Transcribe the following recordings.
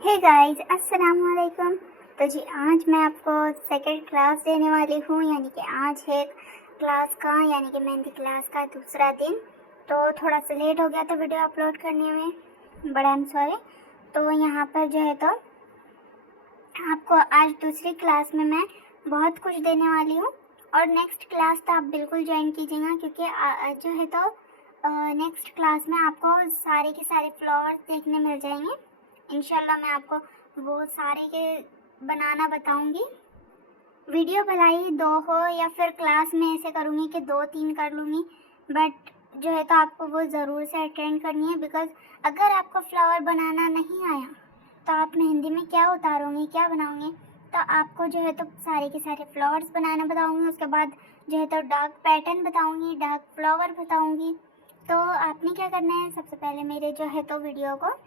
Hey guys, अस्सलाम वालेकुम। तो जी आज मैं आपको सेकंड क्लास देने वाली हूँ, यानी कि आज है क्लास का यानी कि मेहंदी क्लास का दूसरा दिन। तो थोड़ा सा लेट हो गया था वीडियो अपलोड करने में, बड़ा आई एम सॉरी। तो यहाँ पर जो है तो आपको आज दूसरी क्लास में मैं बहुत कुछ देने वाली हूँ और नेक्स्ट क्लास तो आप बिल्कुल ज्वाइन कीजिएगा, क्योंकि जो है तो नेक्स्ट क्लास में आपको सारे के सारे फ्लावर्स देखने मिल जाएंगे। इंशाल्लाह मैं आपको वो सारे के बनाना बताऊंगी। वीडियो भला ही 2 हो या फिर क्लास में ऐसे करूँगी कि 2-3 कर लूँगी, बट जो है तो आपको वो ज़रूर से अटेंड करनी है। बिकॉज़ अगर आपको फ्लावर बनाना नहीं आया तो आप मेहंदी में क्या उतारोगे, क्या बनाओगे? तो आपको जो है तो सारे के सारे फ्लावर्स बनाना बताऊँगी, उसके बाद जो है तो डार्क पैटर्न बताऊँगी, डार्क फ्लावर बताऊँगी। तो आपने क्या करना है, सबसे पहले मेरे जो है तो वीडियो को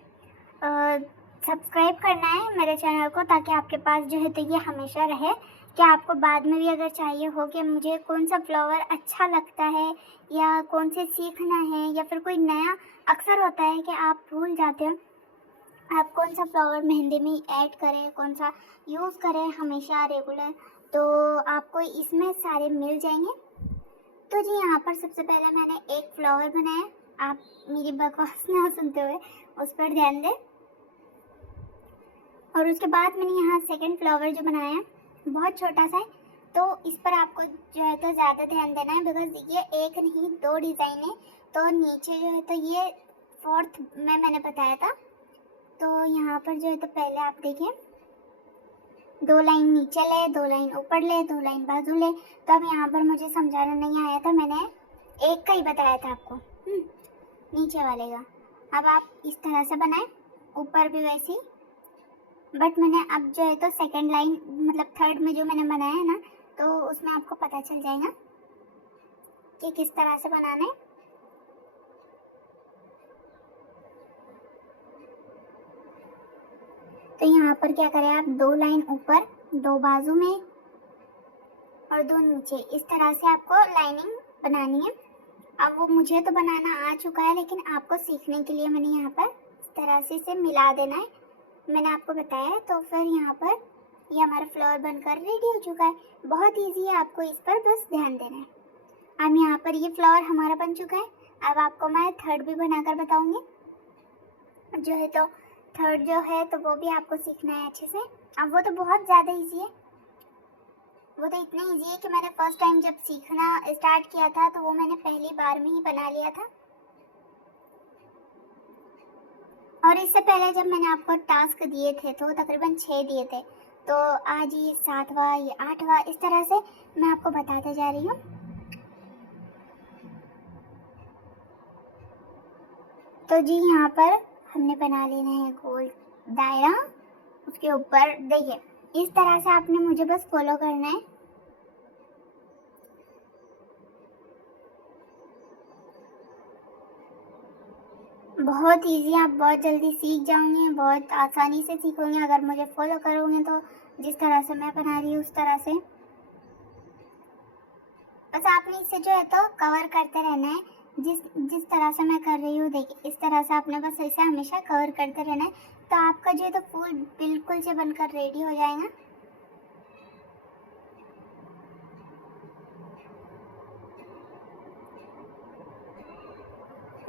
सब्सक्राइब करना है मेरे चैनल को, ताकि आपके पास जो है तो ये हमेशा रहे कि आपको बाद में भी अगर चाहिए हो कि मुझे कौन सा फ्लावर अच्छा लगता है या कौन से सीखना है या फिर कोई नया। अक्सर होता है कि आप भूल जाते हो आप कौन सा फ्लावर मेहंदी में ऐड करें, कौन सा यूज़ करें हमेशा रेगुलर, तो आपको इसमें सारे मिल जाएंगे। तो जी यहाँ पर सबसे पहले मैंने एक फ्लावर बनाया। आप मेरी बकवास ना सुनते हुए उस पर ध्यान दें। और उसके बाद मैंने यहाँ सेकंड फ्लावर जो बनाया है बहुत छोटा सा है, तो इस पर आपको जो है तो ज़्यादा ध्यान देना है। बिकॉज ये एक नहीं 2 डिज़ाइन है, तो नीचे जो है तो ये फोर्थ में मैंने बताया था। तो यहाँ पर जो है तो पहले आप देखिए 2 लाइन नीचे ले, 2 लाइन ऊपर ले, 2 लाइन बाजू ले। तो अब यहाँ पर मुझे समझाना नहीं आया था, मैंने एक का ही बताया था आपको नीचे वाले का। अब आप इस तरह से बनाए, ऊपर भी वैसे ही। बट मैंने अब जो है तो सेकंड लाइन मतलब थर्ड में जो मैंने बनाया है ना, तो उसमें आपको पता चल जाएगा कि किस तरह से बनाना है। तो यहाँ पर क्या करें आप, 2 लाइन ऊपर, 2 बाजू में और 2 नीचे, इस तरह से आपको लाइनिंग बनानी है। अब वो मुझे तो बनाना आ चुका है, लेकिन आपको सीखने के लिए मैंने यहाँ पर इस तरह से इसे मिला देना है, मैंने आपको बताया है। तो फिर यहाँ पर ये हमारा फ्लावर बनकर रेडी हो चुका है। बहुत इजी है, आपको इस पर बस ध्यान देना है। अब यहाँ पर ये फ्लावर हमारा बन चुका है। अब आपको मैं थर्ड भी बनाकर बताऊंगी। जो है तो थर्ड जो है तो वो भी आपको सीखना है अच्छे से। अब वो तो बहुत ज़्यादा इजी है, वो तो इतना इजी है कि मैंने फर्स्ट टाइम जब सीखना स्टार्ट किया था तो वो मैंने पहली बार में ही बना लिया था। और इससे पहले जब मैंने आपको टास्क दिए थे तो तकरीबन 6 दिए थे, तो आज ये 7वां ये 8वां, इस तरह से मैं आपको बताते जा रही हूँ। तो जी यहाँ पर हमने बना लेना है गोल दायरा, उसके ऊपर देखिए इस तरह से आपने मुझे बस फॉलो करना है। बहुत इजी, आप बहुत जल्दी सीख जाओगे, बहुत आसानी से सीखोगे अगर मुझे फॉलो करोगे। तो जिस तरह से मैं बना रही हूँ उस तरह से बस आपने इसे जो है तो कवर करते रहना है। जिस जिस तरह से मैं कर रही हूँ देखिए, इस तरह से आपने बस इसे हमेशा कवर करते रहना है, तो आपका जो है तो फूल बिल्कुल से बनकर रेडी हो जाएगा।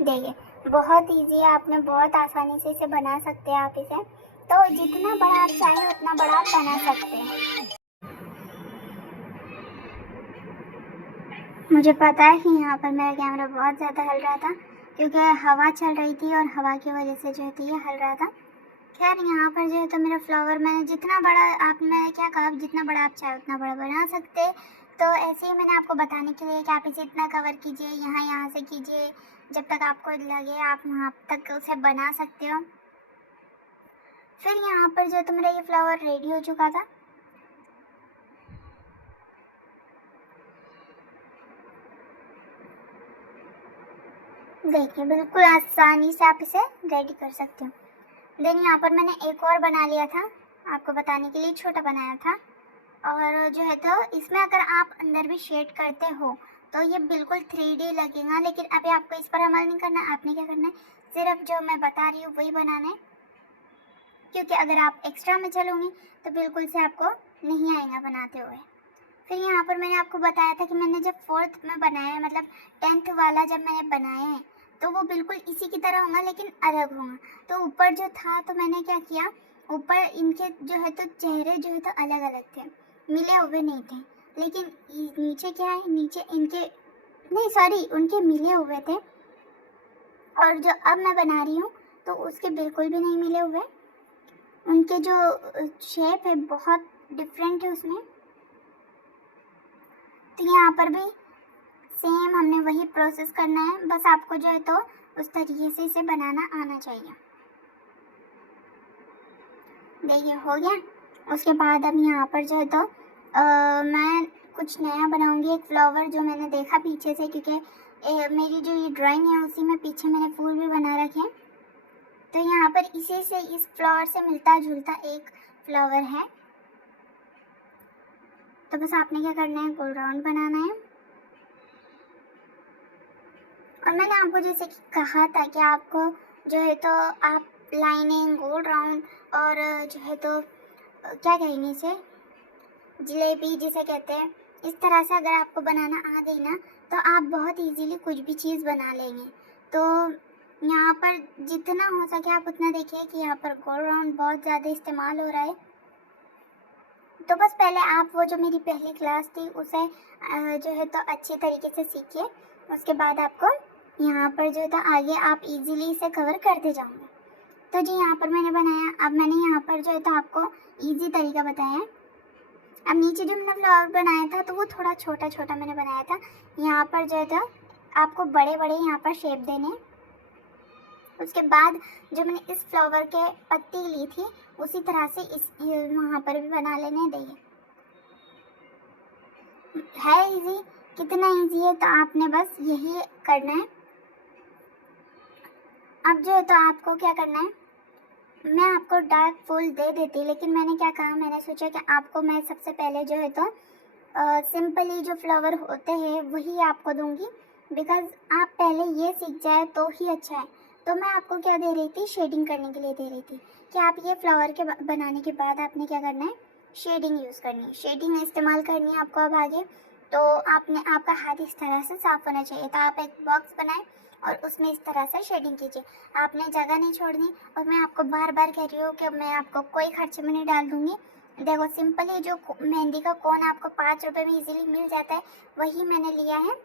देखिए बहुत इजी है, आपने बहुत आसानी से इसे बना सकते हैं आप इसे। तो जितना बड़ा आप चाहें उतना बड़ा आप बना सकते हैं। मुझे पता है कि यहाँ पर मेरा कैमरा बहुत ज़्यादा हिल रहा था, क्योंकि हवा चल रही थी और हवा की वजह से जो है तो ये हिल रहा था। खैर यहाँ पर जो है तो मेरा फ्लावर मैंने जितना बड़ा, आपने क्या कहा, जितना बड़ा आप चाहे उतना बड़ा बना सकते। तो ऐसे ही मैंने आपको बताने के लिए कि आप इसे इतना कवर कीजिए, यहाँ से कीजिए, जब तक आपको लगे आप वहाँ तक उसे बना सकते हो। फिर यहाँ पर जो है तो मेरा ये फ्लावर रेडी हो चुका था। देखिए बिल्कुल आसानी से आप इसे रेडी कर सकते हो। देन यहाँ पर मैंने एक और बना लिया था, आपको बताने के लिए छोटा बनाया था। और जो है तो इसमें अगर आप अंदर भी शेड करते हो तो ये बिल्कुल 3D लगेगा, लेकिन अभी आपको इस पर अमल नहीं करना। आपने क्या करना है, सिर्फ जो मैं बता रही हूँ वही बनाना है। क्योंकि अगर आप एक्स्ट्रा में चलोगे तो बिल्कुल से आपको नहीं आएगा बनाते हुए। फिर यहाँ पर मैंने आपको बताया था कि मैंने जब 4th में बनाया है, मतलब 10th वाला जब मैंने बनाया है, तो वो बिल्कुल इसी की तरह होगा लेकिन अलग होगा। तो ऊपर जो था तो मैंने क्या किया, ऊपर इनके जो है तो चेहरे जो है तो अलग अलग थे, मिले हुए नहीं थे। लेकिन नीचे क्या है, नीचे इनके नहीं सॉरी उनके मिले हुए थे, और जो अब मैं बना रही हूँ तो उसके बिल्कुल भी नहीं मिले हुए। उनके जो शेप है बहुत डिफरेंट है उसमें। तो यहाँ पर भी सेम हमने वही प्रोसेस करना है, बस आपको जो है तो उस तरीके से इसे बनाना आना चाहिए। देखिए हो गया। उसके बाद अब यहाँ पर जो है तो मैं कुछ नया बनाऊंगी, एक फ्लावर जो मैंने देखा पीछे से, क्योंकि मेरी जो ये ड्राइंग है उसी में पीछे मैंने फूल भी बना रखे हैं। तो यहाँ पर इसी से इस फ्लावर से मिलता जुलता एक फ्लावर है। तो बस आपने क्या करना है, गोल राउंड बनाना है। और मैंने आपको जैसे कि कहा था कि आपको जो है तो आप लाइनिंग, गोल राउंड और जो है तो क्या कहेंगे इसे, जलेबी जिसे कहते हैं, इस तरह से अगर आपको बनाना आ गई ना तो आप बहुत इजीली कुछ भी चीज़ बना लेंगे। तो यहाँ पर जितना हो सके आप उतना देखिए कि यहाँ पर गोल राउंड बहुत ज़्यादा इस्तेमाल हो रहा है। तो बस पहले आप वो जो मेरी पहली क्लास थी उसे जो है तो अच्छी तरीके से सीखिए। उसके बाद आपको यहाँ पर जो है तो आगे आप इजीली इसे कवर करते जाओगे। तो जी यहाँ पर मैंने बनाया, अब मैंने यहाँ पर जो है तो आपको इजी तरीका बताया है। अब नीचे जो मैंने फ्लावर बनाया था तो वो थोड़ा छोटा छोटा मैंने बनाया था। यहाँ पर जो है तो आपको बड़े बड़े यहाँ पर शेप देने। उसके बाद जो मैंने इस फ्लावर के पत्ती ली थी उसी तरह से इस वहाँ पर भी बना लेने देंगे। है इजी, कितना इजी है, तो आपने बस यही करना है। अब जो है तो आपको क्या करना है, मैं आपको डार्क फूल दे देती, लेकिन मैंने क्या कहा, मैंने सोचा कि आपको मैं सबसे पहले जो है तो सिंपली जो फ्लावर होते हैं वही आपको दूंगी, बिकॉज आप पहले ये सीख जाए तो ही अच्छा है। तो मैं आपको क्या दे रही थी, शेडिंग करने के लिए दे रही थी कि आप ये फ्लावर के बनाने के बाद आपने क्या करना है, शेडिंग यूज़ करनी है, शेडिंग इस्तेमाल करनी है आपको अब आगे। तो आपने आपका हाथ इस तरह से साफ होना चाहिए। तो आप एक बॉक्स बनाएं और उसमें इस तरह से शेडिंग कीजिए, आपने जगह नहीं छोड़नी। और मैं आपको बार बार कह रही हूँ कि मैं आपको कोई खर्च में नहीं डाल दूँगी। देखो सिंपली जो मेहंदी का कोन आपको 5 रुपए में इजीली मिल जाता है वही मैंने लिया है,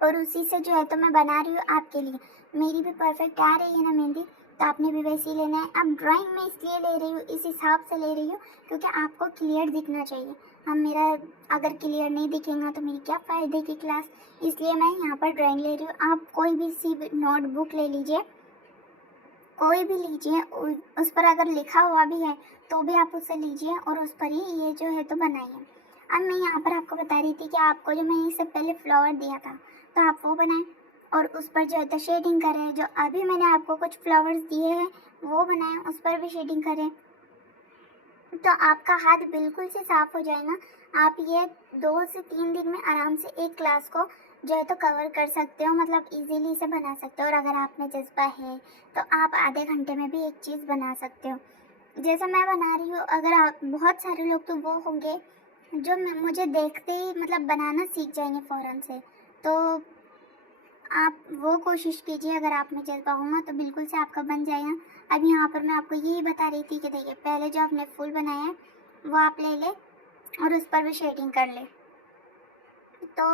और उसी से जो है तो मैं बना रही हूँ आपके लिए। मेरी भी परफेक्ट आ रही है ना मेहंदी, तो आपने भी वैसे ही लेना है। अब ड्राइंग में इसलिए ले रही हूँ, इस हिसाब से ले रही हूँ क्योंकि आपको क्लियर दिखना चाहिए। हम मेरा अगर क्लियर नहीं दिखेगा तो मेरी क्या फ़ायदे की क्लास, इसलिए मैं यहाँ पर ड्राइंग ले रही हूँ। आप कोई भी सी नोटबुक ले लीजिए, कोई भी लीजिए, उस पर अगर लिखा हुआ भी है तो भी आप उससे लीजिए और उस पर ही ये जो है तो बनाइए। अब मैं यहाँ पर आपको बता रही थी कि आपको जो मैंने इससे पहले फ्लावर दिया था तो आप वो बनाएं और उस पर जो है तो शेडिंग करें। जो अभी मैंने आपको कुछ फ्लावर्स दिए हैं वो बनाएं, उस पर भी शेडिंग करें, तो आपका हाथ बिल्कुल से साफ हो जाएगा। आप ये 2 से 3 दिन में आराम से एक क्लास को जो है तो कवर कर सकते हो, मतलब इजीली इसे बना सकते हो। और अगर आप में जज्बा है तो आप आधे घंटे में भी एक चीज़ बना सकते हो जैसा मैं बना रही हूँ। अगर आप बहुत सारे लोग तो वो होंगे जो मुझे देखते ही मतलब बनाना सीख जाएंगे फ़ौरन से, तो आप वो कोशिश कीजिए। अगर आप में जज्बा होगा तो बिल्कुल से आपका बन जाएगा। अब यहाँ पर मैं आपको यही बता रही थी कि देखिए पहले जो आपने फूल बनाया है वो आप ले लें और उस पर भी शेडिंग कर लें, तो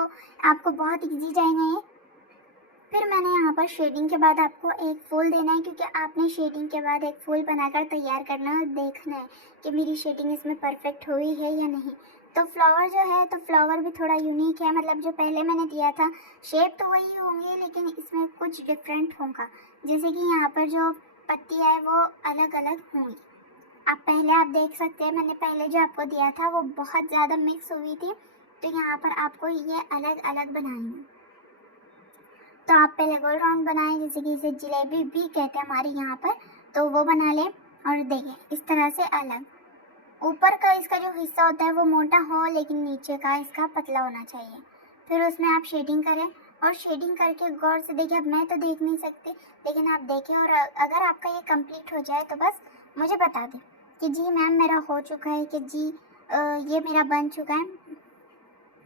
आपको बहुत इजी जाएगा ये। फिर मैंने यहाँ पर शेडिंग के बाद आपको एक फूल देना है, क्योंकि आपने शेडिंग के बाद एक फूल बनाकर तैयार करना है और देखना है कि मेरी शेडिंग इसमें परफेक्ट हुई है या नहीं। तो फ्लावर जो है तो फ्लावर भी थोड़ा यूनिक है, मतलब जो पहले मैंने दिया था शेप तो वही होंगे लेकिन इसमें कुछ डिफरेंट होगा। जैसे कि यहाँ पर जो पत्ती है वो अलग अलग होंगी। आप पहले आप देख सकते हैं, मैंने पहले जो आपको दिया था वो बहुत ज़्यादा मिक्स हुई थी, तो यहाँ पर आपको ये अलग अलग बनानी है। तो आप पहले गोल राउंड बनाएं, जैसे कि इसे जलेबी भी कहते हैं हमारे यहाँ पर, तो वो बना लें। और देखिए इस तरह से अलग ऊपर का इसका जो हिस्सा होता है वो मोटा हो, लेकिन नीचे का इसका पतला होना चाहिए। फिर उसमें आप शेडिंग करें और शेडिंग करके गौर से देखिए। अब मैं तो देख नहीं सकती लेकिन आप देखें, और अगर आपका ये कंप्लीट हो जाए तो बस मुझे बता दें कि जी मैम मेरा हो चुका है, कि जी ये मेरा बन चुका है।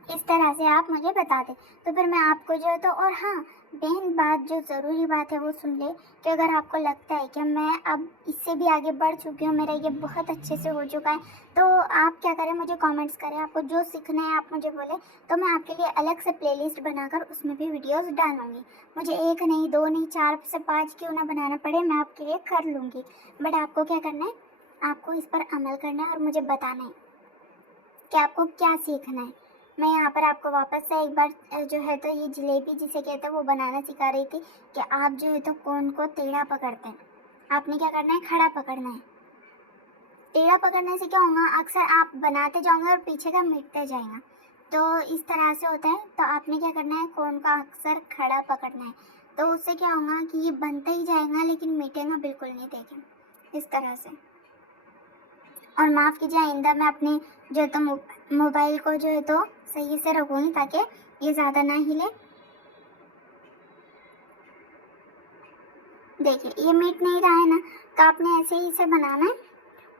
इस तरह से आप मुझे बता दें, तो फिर मैं आपको जो है तो, और हाँ, मेन बात जो ज़रूरी बात है वो सुन ले, कि अगर आपको लगता है कि मैं अब इससे भी आगे बढ़ चुकी हूँ, मेरा ये बहुत अच्छे से हो चुका है, तो आप क्या करें, मुझे कमेंट्स करें। आपको जो सीखना है आप मुझे बोले, तो मैं आपके लिए अलग से प्लेलिस्ट बनाकर उसमें भी वीडियोस डालूंगी। मुझे 1 नहीं, 2 नहीं, 4 से 5 क्यों ना बनाना पड़े, मैं आपके लिए कर लूँगी। बट आपको क्या करना है, आपको इस पर अमल करना है और मुझे बताना है कि आपको क्या सीखना है। मैं यहाँ पर आपको वापस से एक बार जो है तो ये जलेबी जिसे कहते हैं वो बनाना सिखा रही थी, कि आप जो है तो कोन को टेढ़ा पकड़ते हैं। आपने क्या करना है, खड़ा पकड़ना है। टेढ़ा पकड़ने से क्या होगा, अक्सर आप बनाते जाओगे और पीछे का मिटते जाएगा, तो इस तरह से होता है। तो आपने क्या करना है, कोन का अक्सर खड़ा पकड़ना है, तो उससे क्या होगा कि ये बनता ही जाएगा लेकिन मिटेगा बिल्कुल नहीं, देखें इस तरह से। और माफ़ कीजिए, आइंदा मैं अपने जो है तो मोबाइल को जो है तो सही से रखूँगी, ताकि ये ज़्यादा ना हिले। देखिए ये मीट नहीं रहा है ना, तो आपने ऐसे ही इसे बनाना है।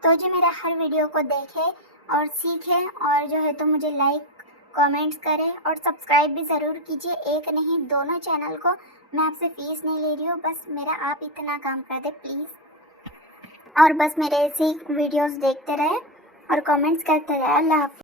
तो जी मेरा हर वीडियो को देखें और सीखें, और जो है तो मुझे लाइक कमेंट्स करें और सब्सक्राइब भी ज़रूर कीजिए, एक नहीं दोनों चैनल को। मैं आपसे फ़ीस नहीं ले रही हूँ, बस मेरा आप इतना काम कर दे प्लीज़। और बस मेरे ऐसे ही वीडियोस देखते रहे और कमेंट्स करते रहे। अल्लाह हाफ़िज़।